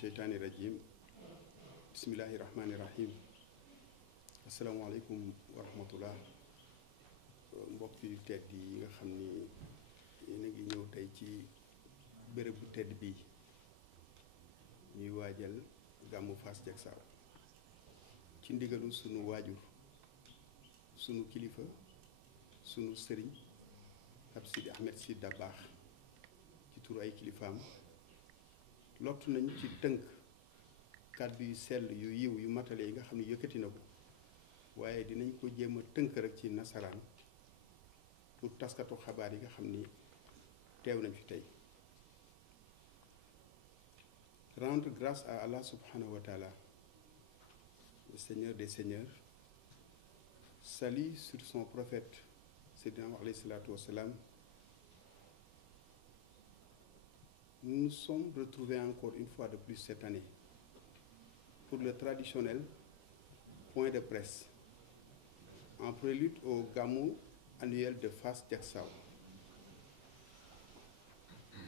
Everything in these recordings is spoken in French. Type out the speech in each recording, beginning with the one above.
sheytaani rajim bismillahi rahmaani rahim asalaamaaleykum wa rahmatullah mbokk yu tedd yi nga xam ni yéen a ngi ñëw tey ci béréb bu tedd bii ñuy waajal gàmmu Fass Diacksao ci ndigalu sunu waajur sunu kilifa sunu sëriñ ab Sidi Ahmed Sy Dabakh ci turu ay kilifaam lottu nañu ci tënk kàddu yu sell yu yiw yu matale yi nga xam ne yëkkati na ko waaye dinañ ko jéem a tënk rek ci nasaraan pour taskatu xabaar yi nga xam ni teew nañ fi tey. Rendre grâce à Allah subhanahu wa ta'ala, le Seigneur des Seigneurs, salue sur son prophète Sayyidina alayhi salatu wassalam. Nous nous sommes retrouvés encore une fois de plus cette année pour le traditionnel point de presse en prélude au Gamou annuel de Fass Diacksao.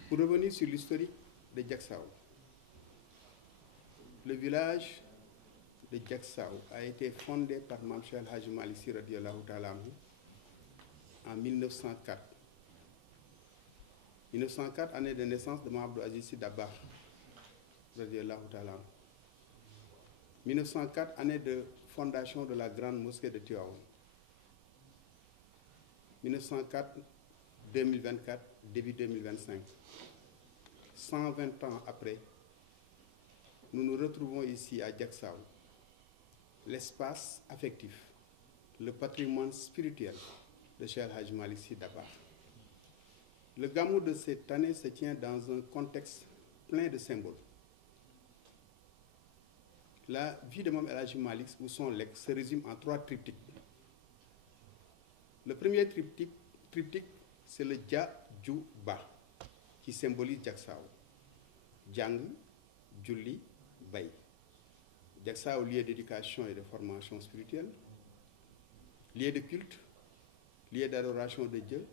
Pour revenir sur l'historique de Diacksao, le village de Diacksao a été fondé par Mame Cheikh El Hadji Malick Sy radiyallahu ta'ala anhu en 1904. 1904, année de naissance de Mame Abdou Aziz Sy Dabakh radiyallahu ta'ala anhu. 1904, année de fondation de la grande mosquée de Tivaouane. 1904, 2024, début 2025. 120 ans après, nous nous retrouvons ici à Diacksao, l'espace affectif, le patrimoine spirituel de Cheikh El Hadji Malick Sy Dabakh. Le Gamou de cette année se tient dans un contexte plein de symboles. La vie de Mame El Hadji Malick ou son legs se résume en 3 triptyques. Le premier triptyque, c'est le Dia Ju Ba, qui symbolise Diacksao. Jang, Julli, Bay. Diacksao, lieu d'éducation et de formation spirituelle, lieu de culte, lieu d'adoration de Dieu,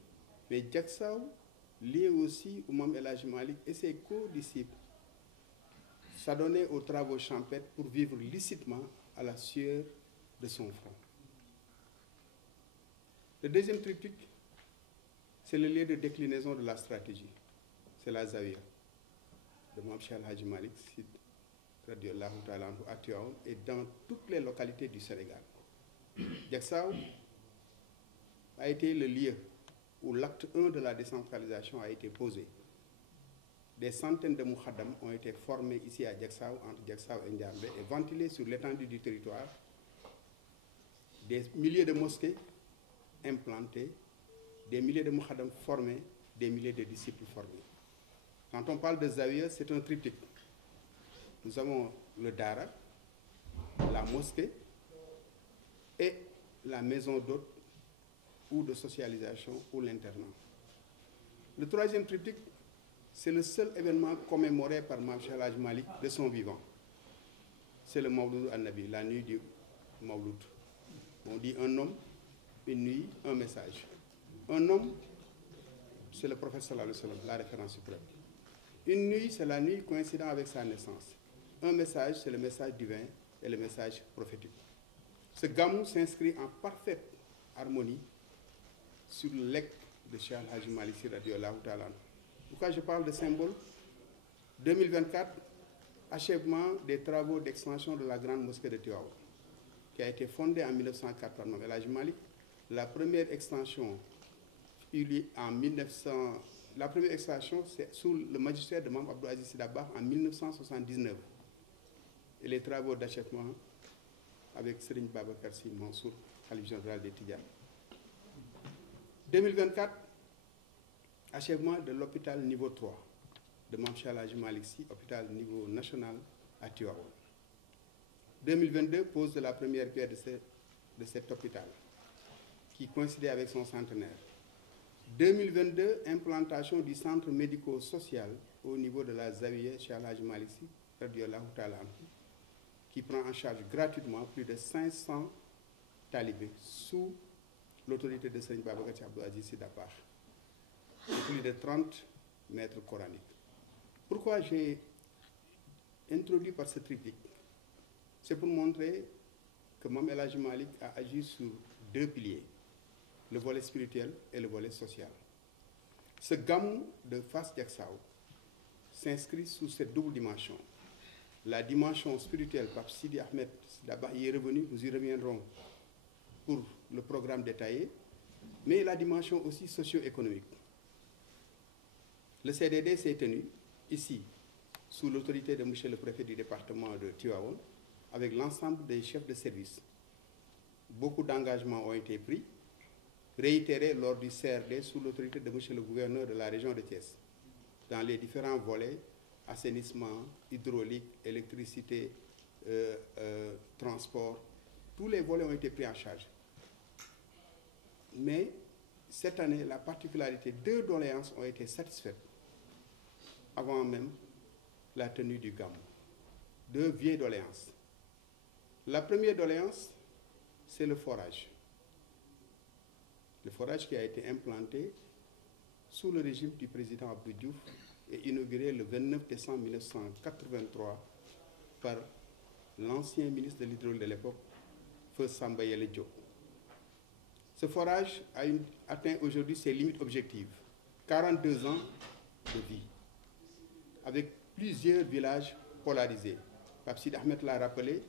mais Diacksao, lié aussi où Mame El Hadji Malick et ses co-disciples s'adonnaient aux travaux champêtres pour vivre licitement à la sueur de son front. Le deuxième triptyque, c'est le lieu de déclinaison de la stratégie. C'est la Zawiya de Mame Cheikh El Hadji Malick Sy radiyallahu ta'ala anhu à Tivaouane et dans toutes les localités du Sénégal. Diacksao a été le lieu où l'acte 1 de la décentralisation a été posé. Des centaines de moukhadam ont été formés ici à Diacksao, entre Diacksao et Ndiambé, et ventilés sur l'étendue du territoire. Des milliers de mosquées implantées, des milliers de moukhadam formés, des milliers de disciples formés. Quand on parle de Zawiya, c'est un triptyque. Nous avons le Dara, la mosquée et la maison d'hôte ou de socialisation ou l'internat. Le troisième triptyque, c'est le seul événement commémoré par Mame Cheikh El Hadji Malick de son vivant. C'est le Mawlud an-Nabi, la nuit du Mawlud. On dit un homme, une nuit, un message. Un homme, c'est le prophète sallallahu alayhi wa sallam, la référence suprême. Une nuit, c'est la nuit coïncidant avec sa naissance. Un message, c'est le message divin et le message prophétique. Ce Gamou s'inscrit en parfaite harmonie sur le legs de Cheikh El Hadji Malick Sy radiyallahu ta'ala anhu. Pourquoi je parle de symbole? 2024, achèvement des travaux d'extension de la grande mosquée de Tivaouane, qui a été fondée en 1904 par Mame El Hadji Malick. La première extension eut lieu en 1900. La première extension, c'est sous le magistère de Mame Abdou Aziz Sy Dabakh en 1979. Et les travaux d'achèvement avec Serigne Babacar Sy Mansour, khalife général des Tidjanes. 2024, achèvement de l'hôpital niveau 3 de Mame Cheikh El Hadji Malick Sy, hôpital niveau national à Tivaouane. 2022, pose de la première pierre de cet hôpital, qui coïncidait avec son centenaire. 2022, implantation du centre médico-social au niveau de la Zawiya Cheikh El Hadji Malick Sy radiyallahu ta'ala anhu, qui prend en charge gratuitement plus de 500 talibés sous l'autorité de Serigne Babacar Sy Abdou Aziz Sy Dabakh, et plus de 30 maîtres coraniques. Pourquoi j'ai introduit par ce triptyque, c'est pour montrer que Mame El Hadji Malick a agi sur deux piliers, le volet spirituel et le volet social. Ce gamou de Fass Diacksao s'inscrit sous cette double dimension. La dimension spirituelle, Pape Sidi Ahmed Dabakh y est revenu, nous y reviendrons pour le programme détaillé, mais la dimension aussi socio-économique. Le CDD s'est tenu ici, sous l'autorité de M. le préfet du département de Tivaouane, avec l'ensemble des chefs de service. Beaucoup d'engagements ont été pris, réitérés lors du CRD sous l'autorité de M. le gouverneur de la région de Thiès, dans les différents volets, assainissement, hydraulique, électricité, transport, tous les volets ont été pris en charge. Mais cette année, la particularité, deux doléances ont été satisfaites avant même la tenue du gamou. Deux vieilles doléances. La première doléance, c'est le forage. Le forage qui a été implanté sous le régime du président Abdou Diouf et inauguré le 29 décembre 1983 par l'ancien ministre de l'Hydraulique de l'époque, Feu Samba Yele Diop. Ce forage a atteint aujourd'hui ses limites objectives, 42 ans de vie, avec plusieurs villages polarisés. Pape Sidi Ahmed l'a rappelé,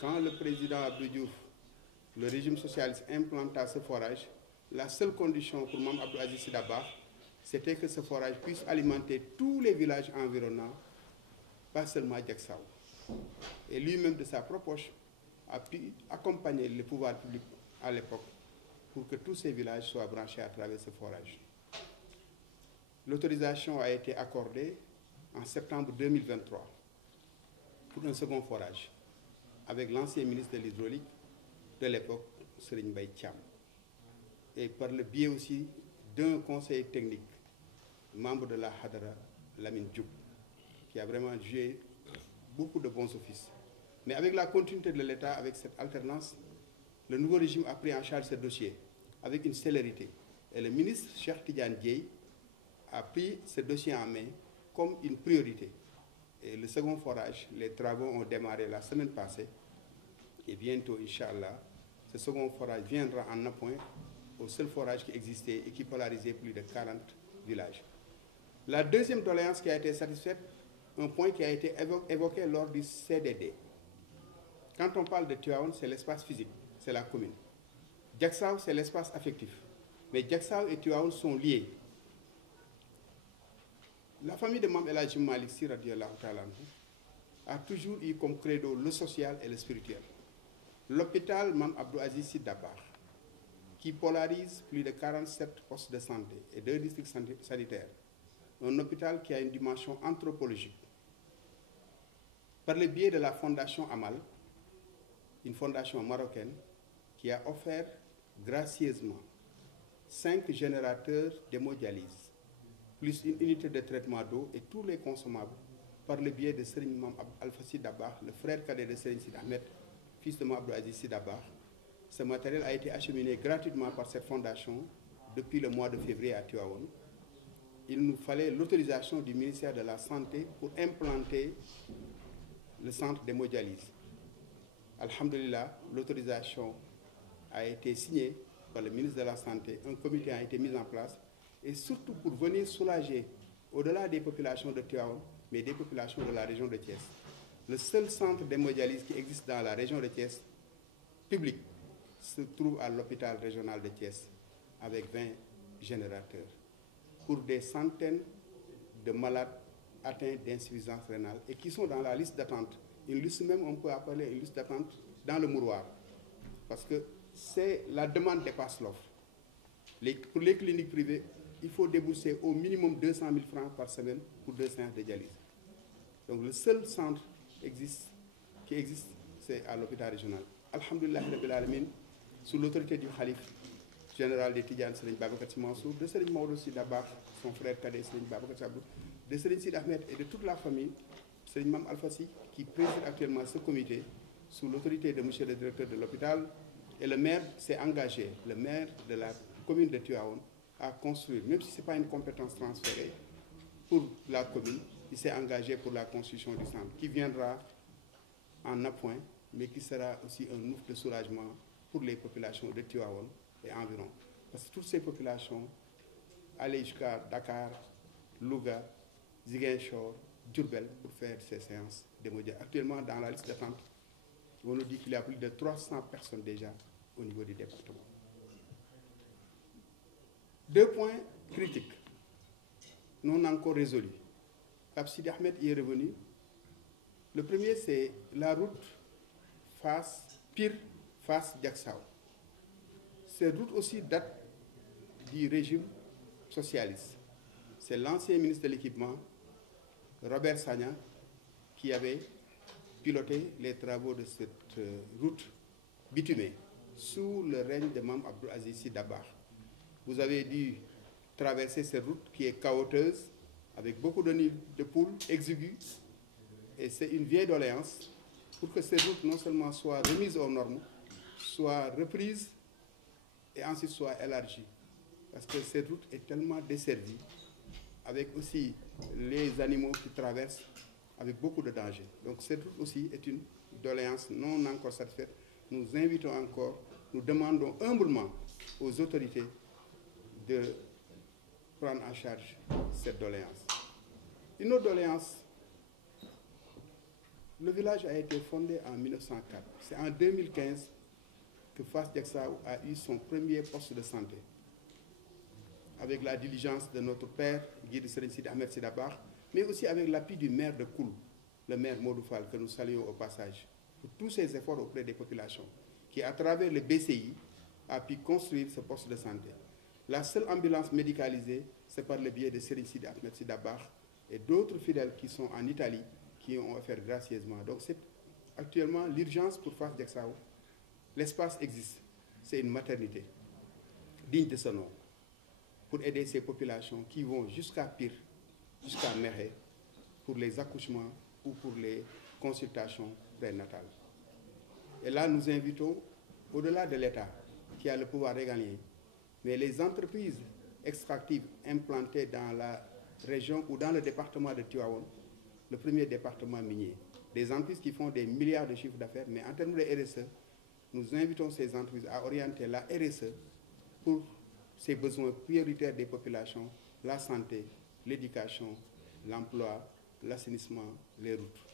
quand le président Abdou Diouf, le régime socialiste, implanta ce forage, la seule condition pour Mame Abdou Aziz Sy Dabakh, c'était que ce forage puisse alimenter tous les villages environnants, pas seulement Diacksao. Et lui-même, de sa propre poche, a pu accompagner les pouvoirs publics à l'époque pour que tous ces villages soient branchés à travers ce forage. L'autorisation a été accordée en septembre 2023 pour un second forage avec l'ancien ministre de l'Hydraulique de l'époque, Serigne Mbaye Thiam, et par le biais aussi d'un conseiller technique, membre de la Hadara, Lamine Diouf, qui a vraiment joué beaucoup de bons offices. Mais avec la continuité de l'État, avec cette alternance, le nouveau régime a pris en charge ce dossier avec une célérité. Et le ministre Cheikh Tidiane Dièye a pris ce dossier en main comme une priorité. Et le second forage, les travaux ont démarré la semaine passée. Et bientôt, Inch'Allah, ce second forage viendra en appoint au seul forage qui existait et qui polarisait plus de 40 villages. La deuxième doléance qui a été satisfaite, un point qui a été évoqué lors du CDD. Quand on parle de Tivaouane, c'est l'espace physique, c'est la commune. Diacksao, c'est l'espace affectif. Mais Diacksao et Tivaouane sont liés. La famille de Mame El Hadji Malick Sy radiyallahu ta'ala anhu a toujours eu comme credo le social et le spirituel. L'hôpital Mame Abdou Aziz Sy Dabakh, qui polarise plus de 47 postes de santé et 2 districts sanitaires, un hôpital qui a une dimension anthropologique. Par le biais de la fondation Amal, une fondation marocaine qui a offert gracieusement 5 générateurs d'hémodialyse, plus une unité de traitement d'eau et tous les consommables, par le biais de Serigne Mame Alpha Sy Dabakh, le frère cadet de Serigne Sidi Ahmed, fils de Mame Abdou Aziz Sy Dabakh. Ce matériel a été acheminé gratuitement par cette fondation depuis le mois de février à Tivaouane. Il nous fallait l'autorisation du ministère de la Santé pour implanter le centre d'hémodialyse. Alhamdulillah, l'autorisation a été signée par le ministre de la Santé, un comité a été mis en place, et surtout pour venir soulager, au-delà des populations de Tivaouane, mais des populations de la région de Thiès. Le seul centre d'hémodialyse qui existe dans la région de Thiès, public, se trouve à l'hôpital régional de Thiès, avec 20 générateurs, pour des centaines de malades atteints d'insuffisance rénale et qui sont dans la liste d'attente. Une liste même, on peut appeler une liste d'attente dans le mouroir, parce que c'est la demande dépasse l'offre. Pour les cliniques privées, il faut débourser au minimum 200 000 francs par semaine pour 2 séances de dialyse. Donc le seul centre qui existe, c'est à l'hôpital régional. Alhamdulillah Rabbil Alamin, sous l'autorité du Khalife général des Tidjanes, Serigne Babacar Sy Mansour, de Serigne Maodo Sy Dabakh, son frère cadet Serigne Babacar Sy Abdou, de Serigne Sidi Ahmed et de toute la famille, Serigne Mame Alpha Sy, qui préside actuellement ce comité, sous l'autorité de M. le directeur de l'hôpital, et le maire s'est engagé, le maire de la commune de Tivaouane, à construire, même si ce n'est pas une compétence transférée pour la commune, qui s'est engagé pour la construction du centre, qui viendra en appoint, mais qui sera aussi un ouf de soulagement pour les populations de Tivaouane et environ. Parce que toutes ces populations allaient jusqu'à Dakar, Louga, Ziguinchor, Diourbel pour faire ces séances d'hémodialyse. Actuellement, dans la liste d'attente, on nous dit qu'il y a plus de 300 personnes déjà au niveau du département. 2 points critiques non encore résolus. Pape Sidi Ahmed y est revenu. Le premier, c'est la route Pire-Fass-Diacksao. Cette route aussi date du régime socialiste. C'est l'ancien ministre de l'Équipement, Robert Sagna, qui avait piloté les travaux de cette route bitumée sous le règne de Mame Abdou Aziz Sy Dabakh. Vous avez dû traverser cette route qui est chaoteuse, avec beaucoup de nids de poules exigus, et c'est une vieille doléance pour que cette route non seulement soit remise aux normes, soit reprise et ensuite soit élargie. Parce que cette route est tellement desservie, avec aussi les animaux qui traversent, avec beaucoup de dangers. Donc cette route aussi est une doléance non encore satisfaite. Nous invitons encore, nous demandons humblement aux autorités de prendre en charge cette doléance. Une autre doléance, le village a été fondé en 1904. C'est en 2015 que Fass-Diacksao a eu son premier poste de santé, avec la diligence de notre père, Guy Serigne Sidi Ahmed Sy Dabakh, mais aussi avec l'appui du maire de Koul, le maire Modou Fall, que nous saluons au passage, pour tous ses efforts auprès des populations, qui, à travers le BCI, a pu construire ce poste de santé. La seule ambulance médicalisée, c'est par le biais de Serigne Sidi Ahmed Sy Dabakh et d'autres fidèles qui sont en Italie, qui ont offert gracieusement. Donc c'est actuellement l'urgence pour Fass-Diacksao. L'espace existe, c'est une maternité digne de ce nom, pour aider ces populations qui vont jusqu'à Pire, jusqu'à Méré, pour les accouchements ou pour les consultations prénatales. Et là, nous invitons, au-delà de l'État, qui a le pouvoir régalien, mais les entreprises extractives implantées dans la région ou dans le département de Tivaouane, le premier département minier, des entreprises qui font des milliards de chiffres d'affaires, mais en termes de RSE, nous invitons ces entreprises à orienter la RSE pour ces besoins prioritaires des populations, la santé, l'éducation, l'emploi, l'assainissement, les routes.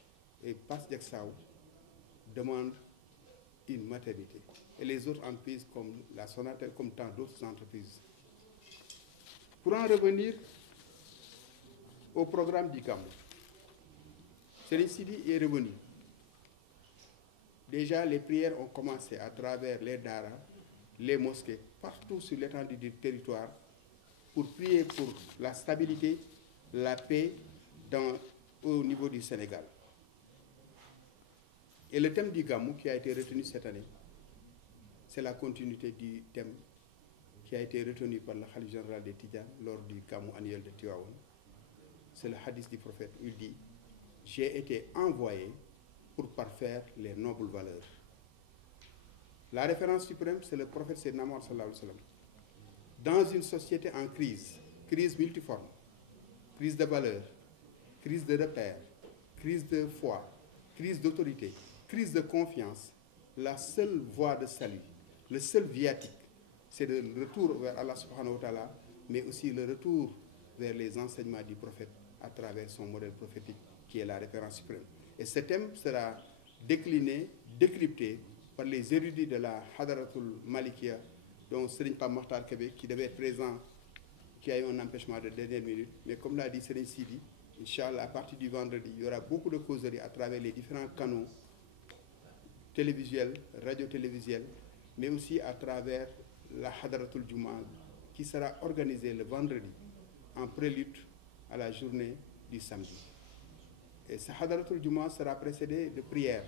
Et Fass-Diacksao demande une maternité. Et les autres entreprises comme la Sonatel, comme tant d'autres entreprises. Pour en revenir au programme du Gamou, Serigne Sidi est revenu. Déjà, les prières ont commencé à travers les daras, les mosquées, partout sur l'étendue du territoire, pour prier pour la stabilité, la paix au niveau du Sénégal. Et le thème du Gamou qui a été retenu cette année, c'est la continuité du thème qui a été retenu par le Khalife général des Tidjanes lors du Gamou annuel de Tivaouane. C'est le hadith du prophète où il dit « J'ai été envoyé pour parfaire les nobles valeurs ». La référence suprême, c'est le prophète Sayyidina Muhammad sallallahu alayhi wa sallam. Dans une société en crise, crise multiforme, crise de valeurs, crise de repères, crise de foi, crise d'autorité, crise de confiance, la seule voie de salut, le seul viatique, c'est le retour vers Allah subhanahu wa ta'ala, mais aussi le retour vers les enseignements du prophète à travers son modèle prophétique qui est la référence suprême. Et ce thème sera décliné, décrypté par les érudits de la Hadaratul Malikia, dont Serigne Pape Makhtar Kébé, qui devait être présent, qui a eu un empêchement de dernière minute. Mais comme l'a dit Serigne Sidi, Inch'Allah, à partir du vendredi, il y aura beaucoup de causeries à travers les différents canaux télévisuels, radio-télévisuels, mais aussi à travers la Hadaratul Juma, qui sera organisée le vendredi en prélude à la journée du samedi. Et ce Hadaratul Juma sera précédé de prières.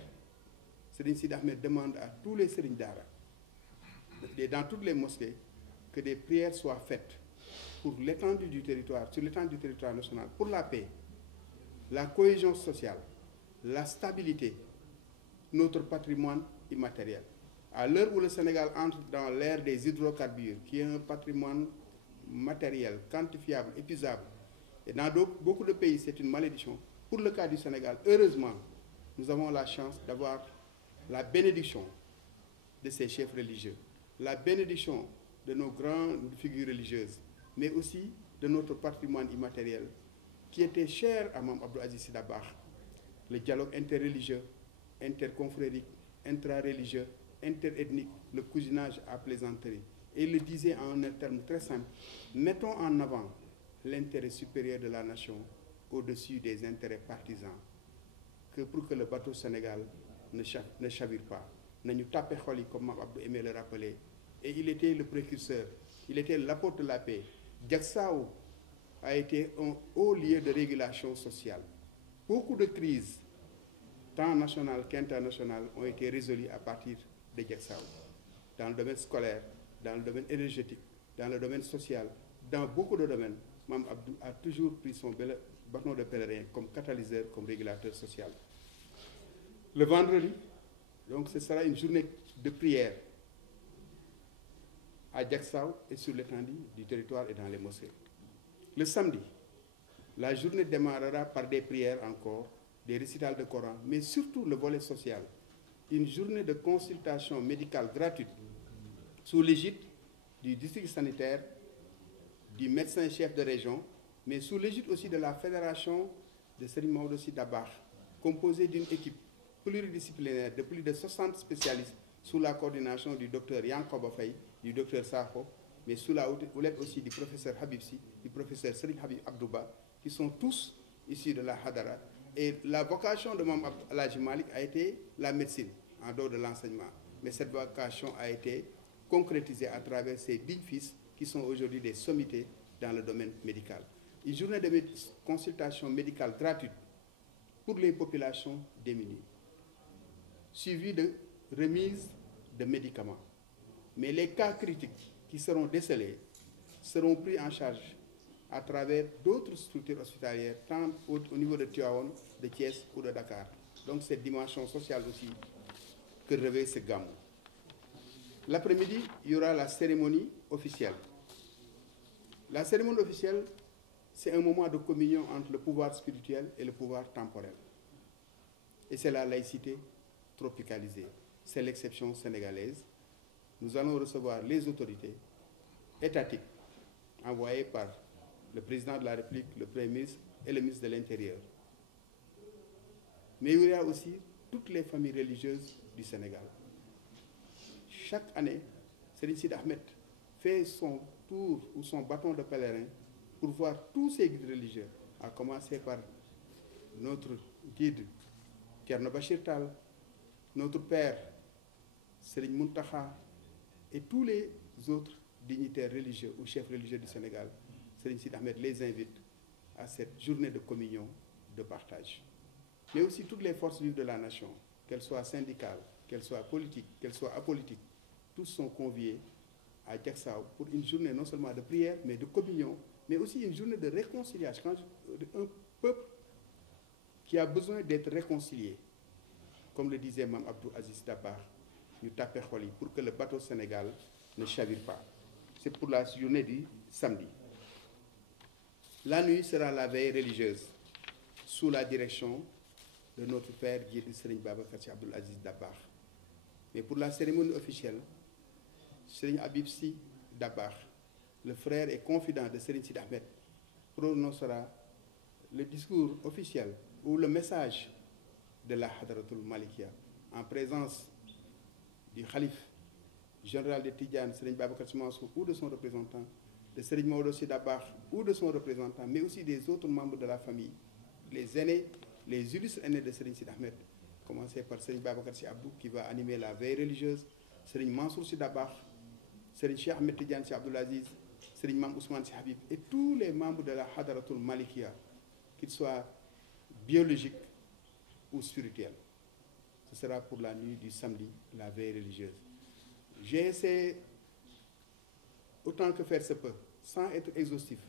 Serigne Sidi Ahmed demande à tous les Serigne Dara, et dans toutes les mosquées, que des prières soient faites pour l'étendue du territoire, sur l'étendue du territoire national, pour la paix, la cohésion sociale, la stabilité, notre patrimoine immatériel. À l'heure où le Sénégal entre dans l'ère des hydrocarbures, qui est un patrimoine matériel, quantifiable, épuisable, Et dans beaucoup de pays, c'est une malédiction. Pour le cas du Sénégal, heureusement, nous avons la chance d'avoir la bénédiction de ces chefs religieux, la bénédiction de nos grandes figures religieuses, mais aussi de notre patrimoine immatériel qui était cher à Mame Abdou Aziz Sy Dabakh. Le dialogue interreligieux, interconfrérique, intrareligieux, interethnique, le cousinage à plaisanterie. Et il le disait en un terme très simple, mettons en avant l'intérêt supérieur de la nation au-dessus des intérêts partisans, que pour que le bateau Sénégal ne chavire pas. Nañu tàppe xol yi comme Mame Abdou aimait le rappeler. Et il était le précurseur, il était l'apôtre de la paix. Diacksao a été un haut lieu de régulation sociale. Beaucoup de crises, tant nationales qu'internationales, ont été résolues à partir de Diacksao. Dans le domaine scolaire, dans le domaine énergétique, dans le domaine social, dans beaucoup de domaines, Mame Abdou a toujours pris son bâton de pèlerin comme catalyseur, comme régulateur social. Le vendredi, donc ce sera une journée de prière à Diacksao et sur l'étendue du territoire et dans les mosquées. Le samedi, la journée démarrera par des prières encore, des récitals de Coran, mais surtout le volet social. Une journée de consultation médicale gratuite sous l'égide du district sanitaire, du médecin-chef de région, mais sous l'égide aussi de la fédération de Serigne Maodo Sy Dabakh, composée d'une équipe pluridisciplinaire de plus de 60 spécialistes sous la coordination du docteur Yankoba Faye, du docteur Sakho, mais sous la houlette aussi du professeur Habib Sy, du professeur Serigne Habib Abdouba, qui sont tous issus de la Hadara. Et la vocation de Mame El Hadji Malick a été la médecine, en dehors de l'enseignement. Mais cette vocation a été concrétisée à travers ses dignes fils qui sont aujourd'hui des sommités dans le domaine médical. Une journée de consultation médicale gratuite pour les populations démunies, suivie de remise de médicaments. Mais les cas critiques qui seront décelés seront pris en charge à travers d'autres structures hospitalières, tant au niveau de Tivaouane, de Thiès ou de Dakar. Donc cette dimension sociale aussi que revêt ce gamou. L'après-midi, il y aura la cérémonie officielle. La cérémonie officielle, c'est un moment de communion entre le pouvoir spirituel et le pouvoir temporel. Et c'est la laïcité tropicalisée. C'est l'exception sénégalaise. Nous allons recevoir les autorités étatiques envoyées par le président de la République, le Premier ministre et le ministre de l'Intérieur. Mais il y aura aussi toutes les familles religieuses du Sénégal. Chaque année, Serigne Sidi Ahmed fait son tour ou son bâton de pèlerin pour voir tous ces guides religieux, à commencer par notre guide Thierno Bachir Tall, notre père Serigne Mountakha et tous les autres dignitaires religieux ou chefs religieux du Sénégal. Serigne Sidi Ahmed les invite à cette journée de communion, de partage. Mais aussi toutes les forces vives de la nation, qu'elles soient syndicales, qu'elles soient politiques, qu'elles soient apolitiques, tous sont conviés à Diacksao pour une journée non seulement de prière, mais de communion, mais aussi une journée de réconciliation. Un peuple qui a besoin d'être réconcilié, comme le disait Mame Abdou Aziz Sy Dabakh, ñu tàppe xol yi pour que le bateau Sénégal ne chavire pas. C'est pour la journée du samedi. La nuit sera la veille religieuse, sous la direction de notre père guide Serigne Babacar Sy Abdoul Aziz Dabakh. Mais pour la cérémonie officielle, Serigne Habib Sy Dabakh, le frère et confident de Serigne Sidi Ahmed, prononcera le discours officiel ou le message de la Hadratul Malikia en présence du Khalif général de Tidjane, Serigne Babacar Sy Mansour, ou de son représentant, de Serigne Maodo Sy Dabakh ou de son représentant, mais aussi des autres membres de la famille, les aînés, les illustres aînés de Serigne Sidi Ahmed, commencer par Serigne Babacar Sy Abdou qui va animer la veille religieuse, Serigne Mansour Sy Dabakh, Serigne Cheikh Ahmed Tidiane Sy Abdoul Aziz, Serigne Mame Ousmane Sy Habib et tous les membres de la Hadratul Malikia, qu'ils soient biologiques ou spirituels. Ce sera pour la nuit du samedi, la veille religieuse. J'ai essayé, autant que faire se peut, sans être exhaustif,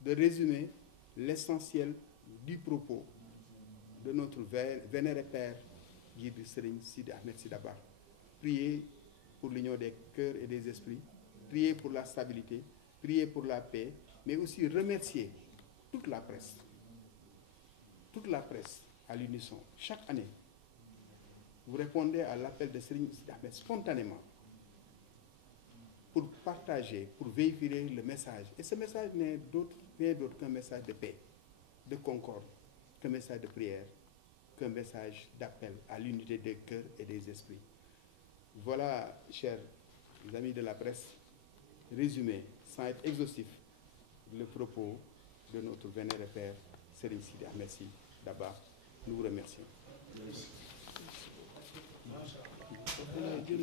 de résumer l'essentiel du propos de notre vénéré père guide Serigne Sidi Ahmed Sy Dabakh. Priez pour l'union des cœurs et des esprits, priez pour la stabilité, priez pour la paix, mais aussi remercier toute la presse à l'unisson, chaque année, vous répondez à l'appel de Serigne Sidi Ahmed spontanément pour partager, pour véhiculer le message. Et ce message n'est rien d'autre qu'un message de paix, de concorde, qu'un message de prière, qu'un message d'appel à l'unité des cœurs et des esprits. Voilà, chers amis de la presse, résumé, sans être exhaustif, le propos de notre vénéré père Serigne Sidi Ahmed Sy Dabakh. Nous vous remercions. Merci.